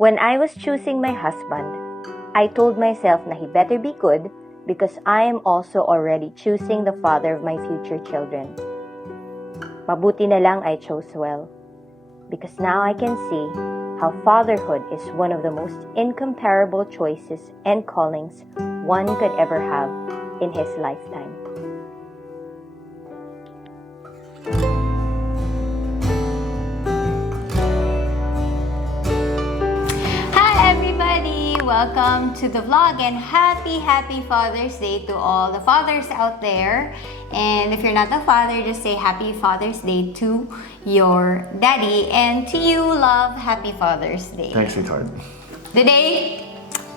When I was choosing my husband, I told myself na he better be good because I am also already choosing the father of my future children. Mabuti na lang I chose well, because now I can see how fatherhood is one of the most incomparable choices and callings one could ever have in his lifetime. Hi everybody! Welcome to the vlog and happy Father's Day to all the fathers out there. And if you're not a father, just say happy Father's Day to your daddy. And to you, love, happy Father's Day. Thanks, sweetheart. Today,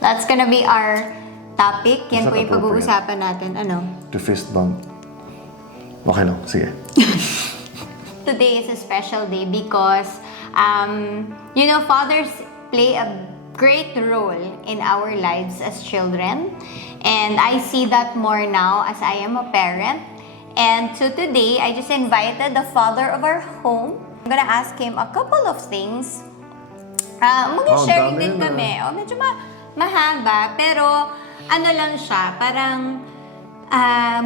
that's gonna be our topic. Yan Is that po yung appropriate? pag-uusapan natin. Ano? To fist bump. Okay lang, sige. Today is a special day because, fathers play a great role in our lives as children. And I see that more now as I am a parent. And so today, I just invited the father of our home. I'm gonna ask him a couple of things. Mag-share dami din yun, kami. Medyo mahaba, pero ano lang siya, parang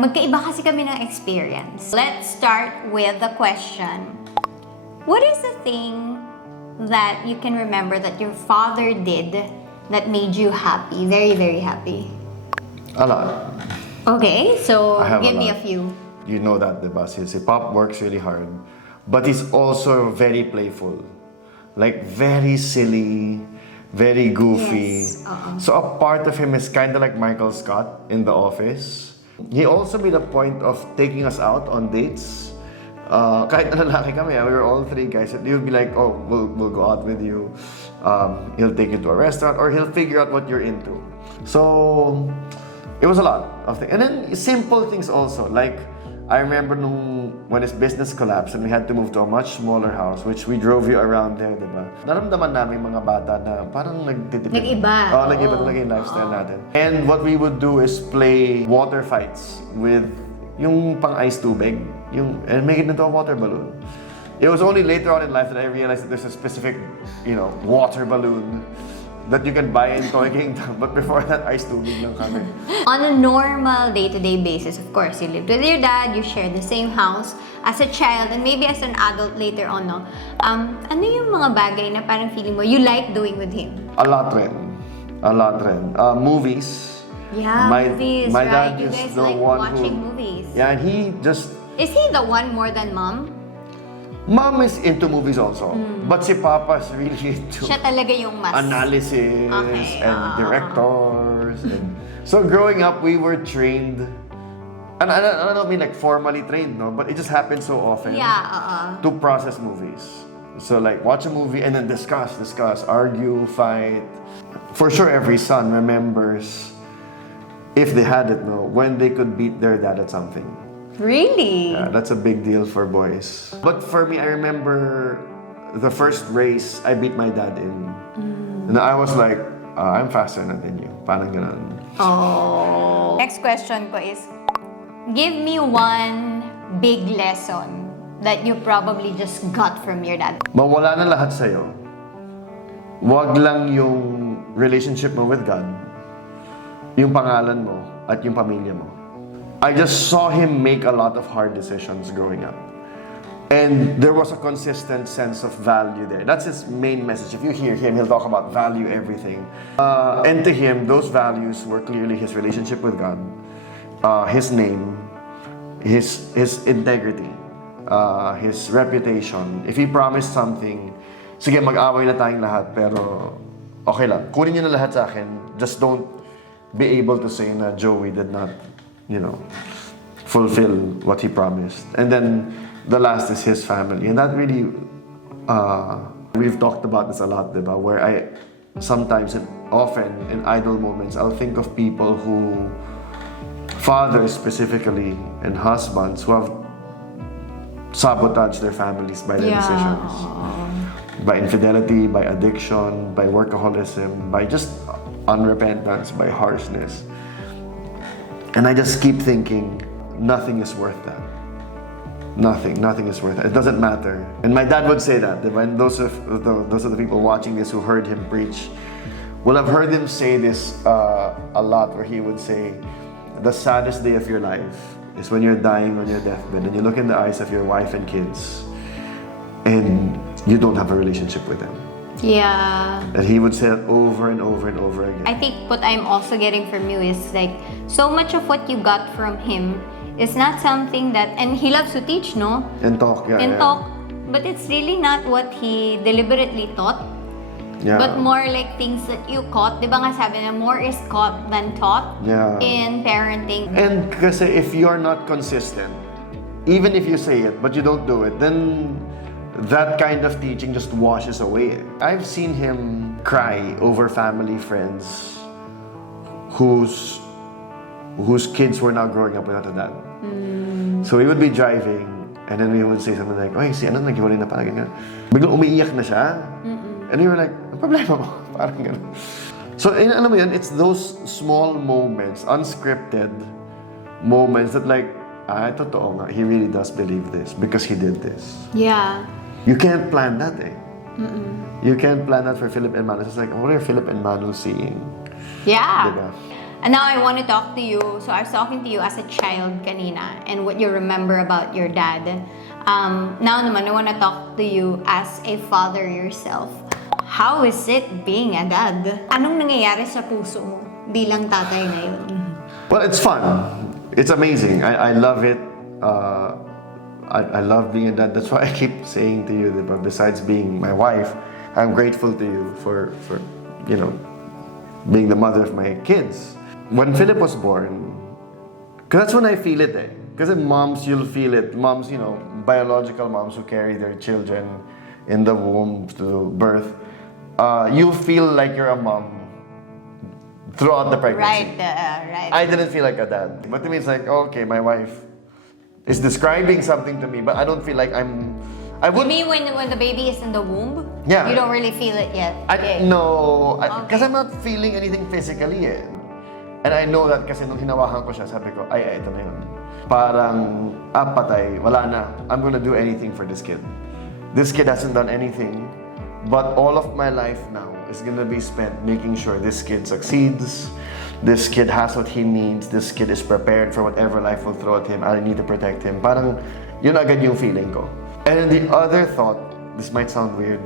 magkaiba kasi kami ng experience. Let's start with the question. What is the thing that you can remember that your father did that made you happy, very, very happy? A lot. Okay, so I have give a me a lot. few. You know that, diba? Si Pop works really hard. But he's also very playful. Like, very silly, very goofy. Yes, So a part of him is kind of like Michael Scott in The Office. He also made a point of taking us out on dates. Kahit na lalaki kami, we were all three guys. He'll be like, oh, we'll go out with you. He'll take you to a restaurant, or he'll figure out what you're into. So, it was a lot of things. And then, simple things also. Like, I remember when his business collapsed and we had to move to a much smaller house, which we drove you around there, di ba? Naramdaman namin mga bata na parang nagtitipid. Nag-iba. Oo, nag-iba Oo. talaga yung lifestyle natin. And what we would do is play water fights with yung pang-ice tubig, and make it into a water balloon. It was only later on in life that I realized that there's a specific, water balloon that you can buy in Toy Kingdom. But before that, ice tubig lang kami. On a normal day-to-day basis, of course, you lived with your dad, you shared the same house as a child, and maybe as an adult later on, no? Ano yung mga bagay na parang feeling mo you like doing with him? A lot rin. Movies. Yeah, movies, my right? dad You is guys the like one watching who, movies. Yeah, and he just... Is he the one more than mom? Mom is into movies also. But si Papa's really into Siya talaga yung mas... analysis Okay, and directors. And so growing up, we were trained, and I don't mean like formally trained, no, but it just happened so often Yeah, to process movies. So like watch a movie and then discuss, argue, fight. For sure, every son remembers, if they had it, no, when they could beat their dad at something. Really? Yeah, that's a big deal for boys. But for me, I remember the first race I beat my dad in. And I was like, I'm faster than you. Parang ganun. Oh. Next question ko is, give me one big lesson that you probably just got from your dad. Mawala na lahat sa'yo. Wag lang yung relationship mo with God, yung pangalan mo, at yung pamilya mo. I just saw him make a lot of hard decisions growing up. And there was a consistent sense of value there. That's his main message. If you hear him, he'll talk about value everything. And to him, those values were clearly his relationship with God, his name, his integrity, his reputation. If he promised something, sige, mag-away na tayong lahat, pero okay lang. Kunin niyo na lahat sa akin. Just don't be able to say na Joey did not, fulfill what he promised. And then the last is his family. And that really, we've talked about this a lot, diba? Where I sometimes and often in idle moments, I'll think of people who, fathers specifically, and husbands who have sabotaged their families by their decisions. By infidelity, by addiction, by workaholism, by just unrepentance, by harshness. And I just keep thinking, nothing is worth that. Nothing is worth it. It doesn't matter. And my dad would say that. And those are the people watching this who heard him preach will have heard him say this a lot, where he would say, the saddest day of your life is when you're dying on your deathbed and you look in the eyes of your wife and kids and you don't have a relationship with them. Yeah. And he would say that over and over and over again. I think what I'm also getting from you is like, so much of what you got from him is not something that, and he loves to teach, no? And talk, yeah. And yeah. talk, but it's really not what he deliberately taught, Yeah. but more like things that you caught. Di ba nga sabi na more is caught than taught Yeah. in parenting. And kasi if you're not consistent, even if you say it but you don't do it, then that kind of teaching just washes away. I've seen him cry over family friends whose kids were now growing up without a dad. So he would be driving and then we would say something like, "Oy, si ano naghiwalay na pala ganyan." Biglang umiiyak na siya. And we were like, "Ang problema mo?" Parang ganun. So, alam mo yun, it's those small moments, unscripted moments that like, totoo nga, he really does believe this because he did this. Yeah. You can't plan that, eh. You can't plan that for Philip and Manu. It's like, what are Philip and Manu seeing? Yeah. Diba? And now I want to talk to you. So I was talking to you as a child kanina and what you remember about your dad. Now naman, I want to talk to you as a father yourself. How is it being a dad? Anong nangyayari sa puso mo bilang tatay ngayon? Well, it's fun. It's amazing. I love it. I love being a dad. That's why I keep saying to you, diba, besides being my wife, I'm grateful to you for you know, being the mother of my kids. When Philip was born, because that's when I feel it, eh. Because moms, you'll feel it. Moms, you know, biological moms who carry their children in the womb to birth, you feel like you're a mom throughout the pregnancy. Right. I didn't feel like a dad. But to me, it's like, okay, my wife is describing something to me, but I don't feel like I You wouldn't. mean when the baby is in the womb? Yeah. You don't really feel it yet? No, because Okay. I'm not feeling anything physically eh. And I know that kasi nung hinawakan ko siya, sabi ko, ay, ito na yun. Parang, patay, wala na. I'm gonna do anything for this kid. This kid hasn't done anything, but all of my life now is gonna be spent making sure this kid succeeds, this kid has what he needs, this kid is prepared for whatever life will throw at him, I need to protect him. Parang, yun agad yung feeling ko. And then the other thought, this might sound weird,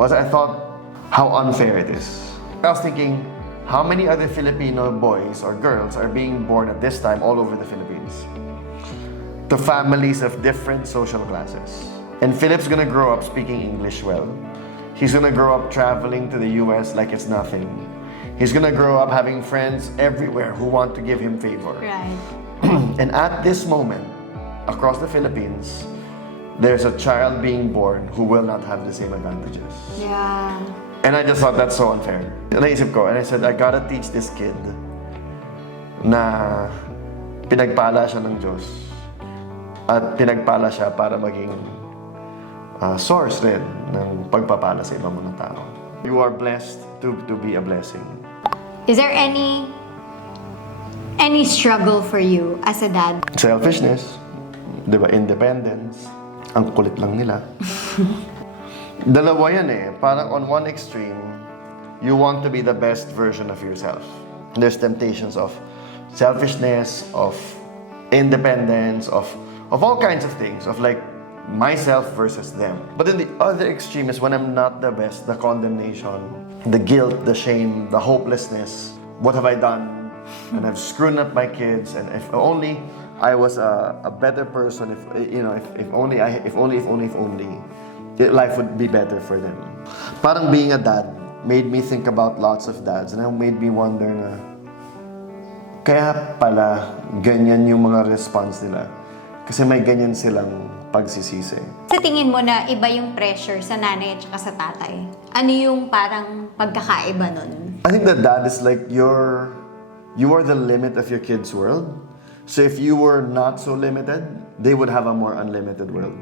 was I thought how unfair it is. I was thinking, how many other Filipino boys or girls are being born at this time all over the Philippines? To families of different social classes. And Philip's gonna grow up speaking English well. He's gonna grow up traveling to the US like it's nothing. He's gonna grow up having friends everywhere who want to give him favor. Right. And at this moment, across the Philippines, there's a child being born who will not have the same advantages. Yeah. And I just thought that's so unfair. Naisip ko, and I said, I gotta teach this kid na pinagpala siya ng Diyos at pinagpala siya para maging source rin ng pagpapala sa ibang mga tao. You are blessed to be a blessing. Is there any struggle for you as a dad? Selfishness, di ba? Independence. Ang kulit lang nila. Dalawa yan eh. Parang on one extreme, you want to be the best version of yourself. There's temptations of selfishness, of independence, of all kinds of things, of like myself versus them. But then the other extreme is when I'm not the best, the condemnation, the guilt, the shame, the hopelessness. What have I done? And I've screwed up my kids, and if only I was a better person, if only life would be better for them. Parang being a dad made me think about lots of dads, and it made me wonder na kaya pala ganyan yung mga response nila. Kasi may ganyan silang pagsisisi. Sa tingin mo na iba yung pressure sa nanay at saka sa tatay? Ano yung parang pagkakaiba nun? I think that dad is like you are the limit of your kid's world. So if you were not so limited, they would have a more unlimited world.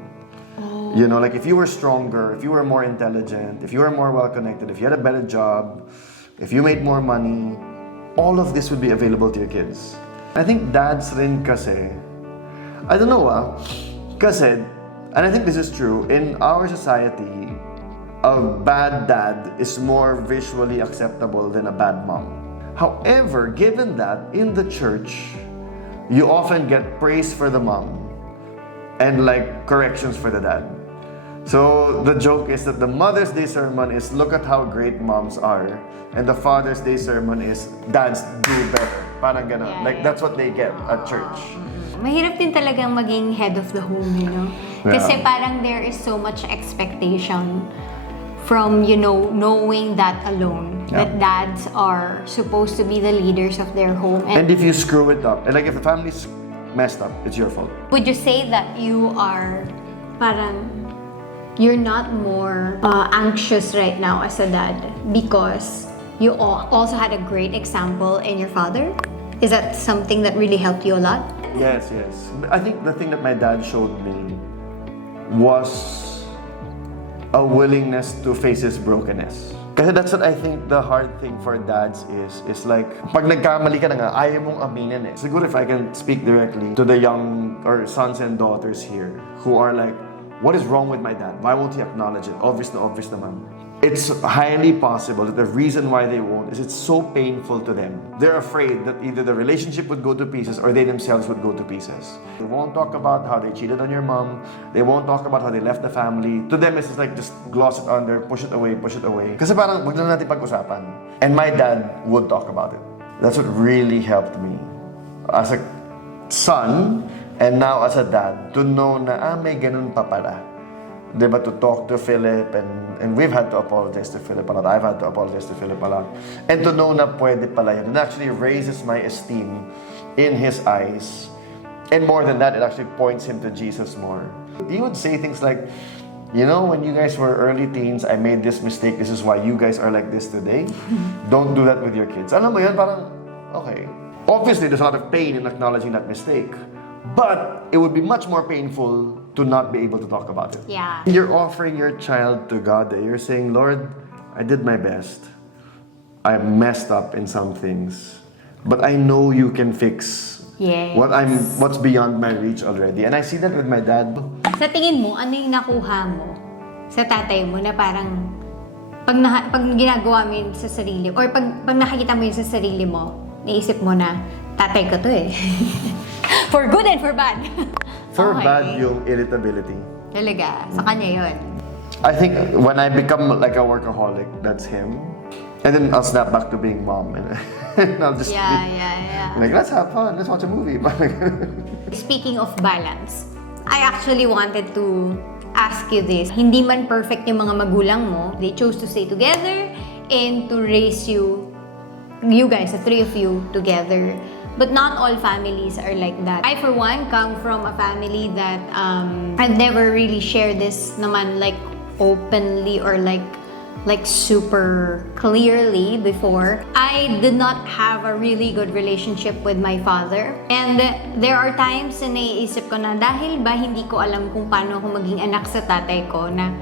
You know, like if you were stronger, if you were more intelligent, if you were more well-connected, if you had a better job, if you made more money, all of this would be available to your kids. I think dads rin kasi, I don't know Kasi, and I think this is true, in our society, a bad dad is more visually acceptable than a bad mom. However, given that in the church, you often get praise for the mom and like corrections for the dad. So the joke is that the Mother's Day sermon is look at how great moms are, and the Father's Day sermon is dads do better. Parang gano'n. Yeah, Like yeah. that's what they get at church. Mahirap din talagang maging head of the home, you know? Kasi Yeah. parang there is so much expectation from, you know, knowing that alone. Yeah. That dads are supposed to be the leaders of their home. And if you screw it up, and like if the family's messed up, it's your fault. would you say that you are parang you're not more anxious right now as a dad because you also had a great example in your father? Is that something that really helped you a lot? Yes, yes. I think the thing that my dad showed me was a willingness to face his brokenness. Kasi that's what I think the hard thing for dads is like, pag nagkamali ka na nga, ayaw mong aminin eh. Siguro if I can speak directly to the young or sons and daughters here who are like, what is wrong with my dad? Why won't he acknowledge it? Obvious naman. It's highly possible that the reason why they won't is it's so painful to them. They're afraid that either the relationship would go to pieces or they themselves would go to pieces. They won't talk about how they cheated on your mom. They won't talk about how they left the family. To them, it's just like, just gloss it under, push it away, push it away. Kasi parang, wag na natin pag-usapan. And my dad would talk about it. That's what really helped me. As a son, and now as a dad, to know na, may ganun pa pala. Diba, to talk to Philip, and we've had to apologize to Philip a lot. I've had to apologize to Philip a lot. And to know na pwede pala yun. It actually raises my esteem in his eyes. And more than that, it actually points him to Jesus more. He would say things like, you know, when you guys were early teens, I made this mistake. This is why you guys are like this today. Don't do that with your kids. Alam mo yun, parang, okay. Obviously, there's a lot of pain in acknowledging that mistake. But it would be much more painful to not be able to talk about it. Yeah. You're offering your child to God. You're saying, Lord, I did my best. I messed up in some things. But I know you can fix Yes. what's beyond my reach already. And I see that with my dad. Sa tingin mo, ano yung nakuha mo sa tatay mo na parang pag ginagawa mo yun sa sarili or pag nakikita mo yun sa sarili mo, naisip mo na, tatay ko to eh. For good and for bad. For Okay. bad, yung irritability. Talaga, sa kanya yun. I think when I become like a workaholic, that's him. And then I'll snap back to being mom. And I'll just Yeah. be like, let's have fun. Let's watch a movie. Speaking of balance, I actually wanted to ask you this. Hindi man perfect yung mga magulang mo. They chose to stay together and to raise you guys, the three of you, together. But not all families are like that. I, for one, come from a family that I've never really shared this naman like openly or like super clearly before. I did not have a really good relationship with my father. And there are times na naiisip ko na dahil ba hindi ko alam kung paano ako maging anak sa tatay ko na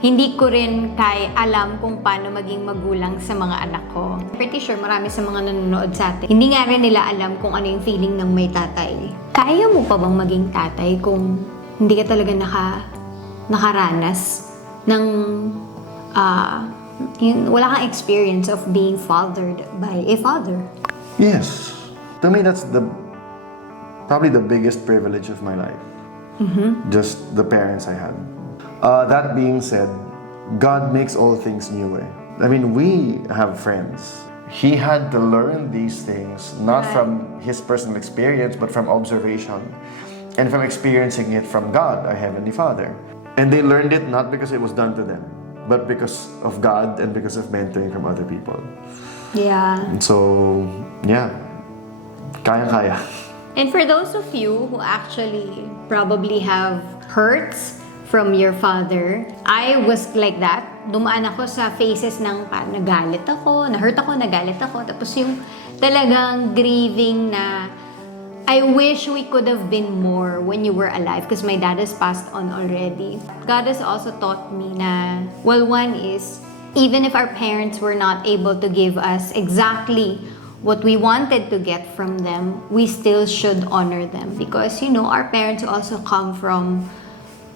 hindi ko rin alam kung paano maging magulang sa mga anak ko. Pretty sure marami sa mga nanonood sa atin, hindi nga rin nila alam kung ano yung feeling ng may tatay. Kaya mo pa bang maging tatay kung hindi ka talaga nakaranas ng wala kang experience of being fathered by a father? Yes. To me, that's probably the biggest privilege of my life. Just the parents I had. That being said, God makes all things new. I mean, we have friends. He had to learn these things, not from his personal experience, but from observation and from experiencing it from God, our Heavenly Father. And they learned it not because it was done to them, but because of God and because of mentoring from other people. Yeah. And so, yeah, kaya-kaya. And for those of you who actually probably have hurts from your father, I was like that. Dumaan ako sa phases ng nagalit ako, na-hurt ako, nagalit ako. Tapos yung talagang grieving na I wish we could have been more when you were alive because my dad has passed on already. God has also taught me na, well, one is, even if our parents were not able to give us exactly what we wanted to get from them, we still should honor them because, our parents also come from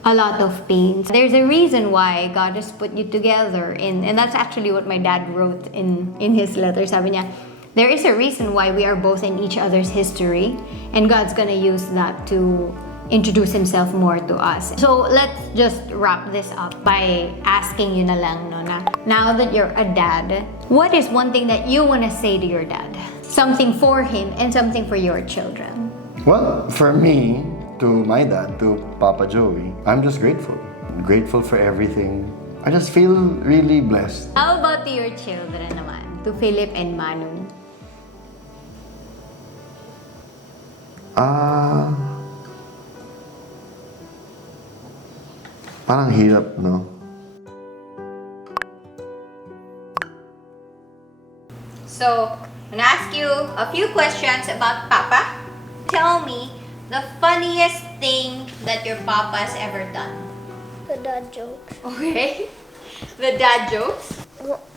a lot of pain. There's a reason why God has put you together, and that's actually what my dad wrote in his letter. Sabi niya, there is a reason why we are both in each other's history, and God's gonna use that to introduce Himself more to us. So let's just wrap this up by asking you na lang, no, na now that you're a dad, what is one thing that you wanna say to your dad? Something for him and something for your children. Well, for me, to my dad, to Papa Joey, I'm just grateful. Grateful for everything. I just feel really blessed. How about to your children naman? To Philip and Manu? Parang hirap, no? So, I'm gonna ask you a few questions about Papa. Tell me the funniest thing that your Papa's ever done. The dad jokes. Okay? The dad jokes?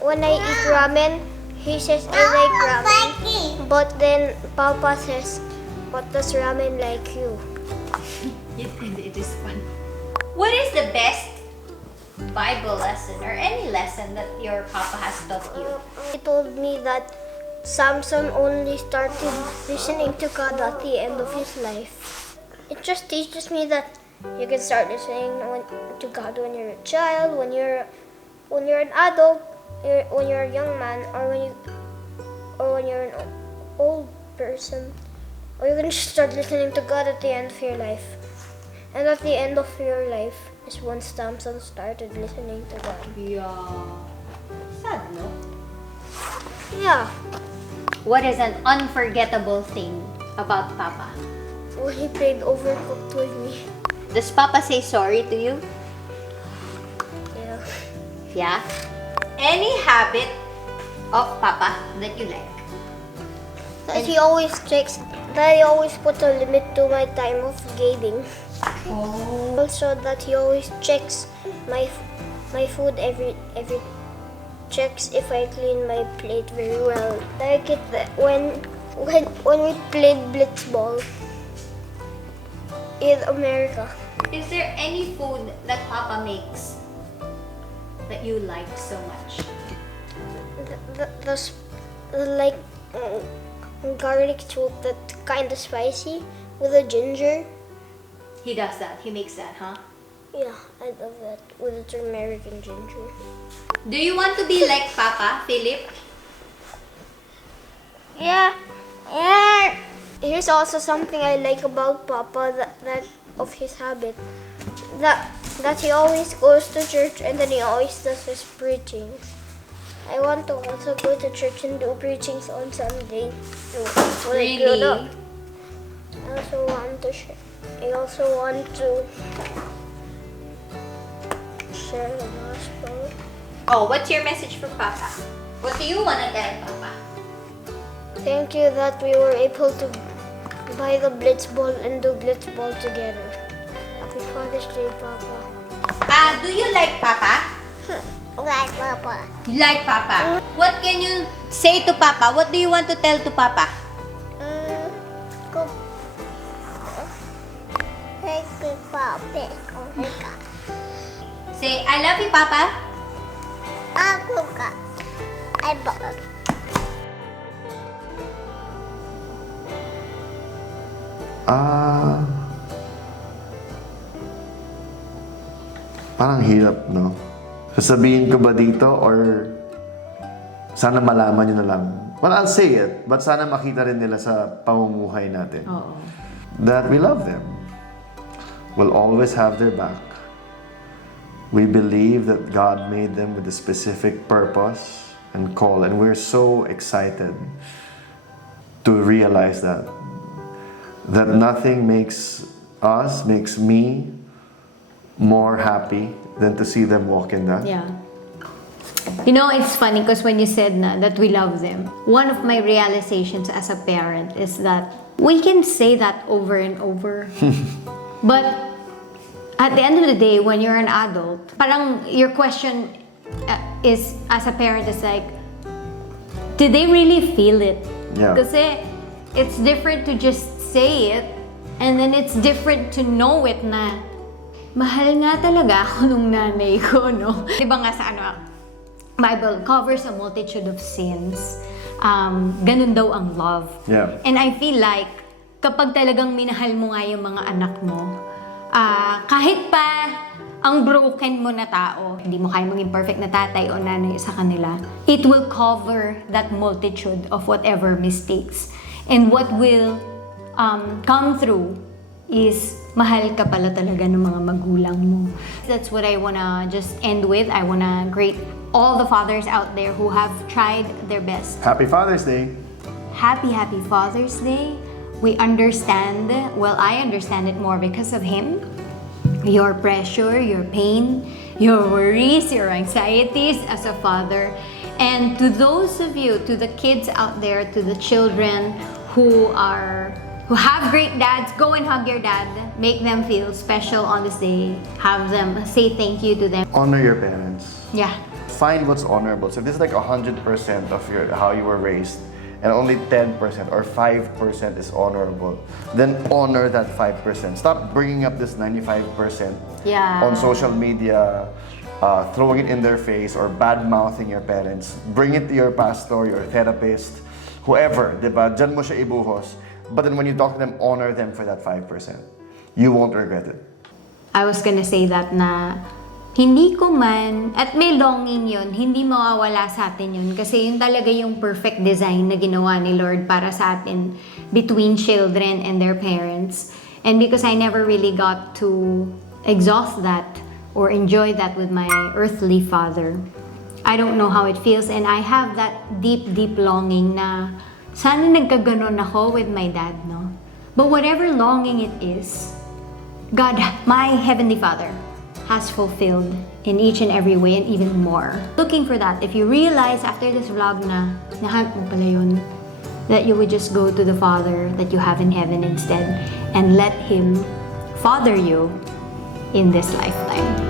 When I eat ramen, he says I like ramen. But then Papa says, what does ramen like you? It is fun. What is the best Bible lesson or any lesson that your Papa has taught you? He told me that Samson only started listening to God at the end of his life. It just teaches me that you can start listening to God when you're a child, when you're an adult, when you're a young man, or when you're an old person, or you can just start listening to God at the end of your life. And at the end of your life is when Samson started listening to God. Yeah. Sad, no? Yeah, What is an unforgettable thing about Papa? when he played Overcooked with me. Does Papa say sorry to you? Yeah. Yeah. Any habit of Papa that you like? That he always checks, that he always puts a limit to my time of gaming. Oh. Also that he always checks my food every checks if I clean my plate very well. Like it when we played blitzball in America. Is there any food that Papa makes that you like so much? The garlic soup that's kind of spicy with a ginger. He does that. He makes that, huh? Yeah, I love that with the turmeric and ginger. Do you want to be like Papa, Philip? Yeah. Here's also something I like about Papa that of his habit. That he always goes to church and then he always does his preaching. I want to also go to church and do preachings on Sunday. When I grow up. I also want to share the gospel. Oh, what's your message for Papa? What do you want to tell Papa? Thank you that we were able to buy the blitzball and do blitzball together. Happy Father's Day, Papa. Do you like Papa? Like Papa. You like Papa? What can you say to Papa? What do you want to tell to Papa? Thank you, Papa. Say, I love you, Papa. I bought. Parang hirap, no? Sasabihin ko ba dito or sana malaman nyo na lang? Well, I'll say it, but sana makita rin nila sa pamumuhay natin. That we love them. We'll always have their back. We believe that God made them with a specific purpose and call, and we're so excited to realize that nothing makes me more happy than to see them walk in that. Yeah. You know, it's funny because when you said na, that we love them, one of my realizations as a parent is that we can say that over and over. But at the end of the day, when you're an adult, parang your question is, as a parent, is like, did they really feel it? Yeah. Kasi it's different to just say it, and then it's different to know it na mahal nga talaga ako nung nanay ko, no? Diba nga sa Bible covers a multitude of sins. Ganun daw ang love. Yeah. And I feel like, kapag talagang minahal mo nga yung mga anak mo, kahit pa ang broken mo na tao, hindi mo kaya maging perfect na tatay o nanay sa kanila, it will cover that multitude of whatever mistakes. And what will come through is mahal ka pala talaga ng mga magulang mo. That's what I wanna just end with. I wanna greet all the fathers out there who have tried their best. Happy Father's Day! Happy Father's Day. We understand, well, I understand it more because of him. Your pressure, your pain, your worries, your anxieties as a father. And to those of you, to the kids out there, to the children who have great dads, go and hug your dad. Make them feel special on this day. Have them say thank you to them. Honor your parents. Yeah. Find what's honorable. So if this is like 100% of how you were raised, and only 10% or 5% is honorable, then honor that 5%. Stop bringing up this 95% Yeah. on social media, throwing it in their face or bad-mouthing your parents. Bring it to your pastor, your therapist, whoever, diba? Diyan mo siya ibuhos. But then when you talk to them, honor them for that 5%. You won't regret it. I was gonna say that na hindi ko man, at may longing yun, hindi mawawala sa atin yun. Kasi yun talaga yung perfect design na ginawa ni Lord para sa atin between children and their parents. And because I never really got to exhaust that or enjoy that with my earthly father, I don't know how it feels. And I have that deep, deep longing na sana nagkaganon ako with my dad, no? But whatever longing it is, God, my Heavenly Father, has fulfilled in each and every way and even more. Looking for that, if you realize after this vlog na nahanap mo pala yun, that you would just go to the Father that you have in heaven instead and let Him father you in this lifetime.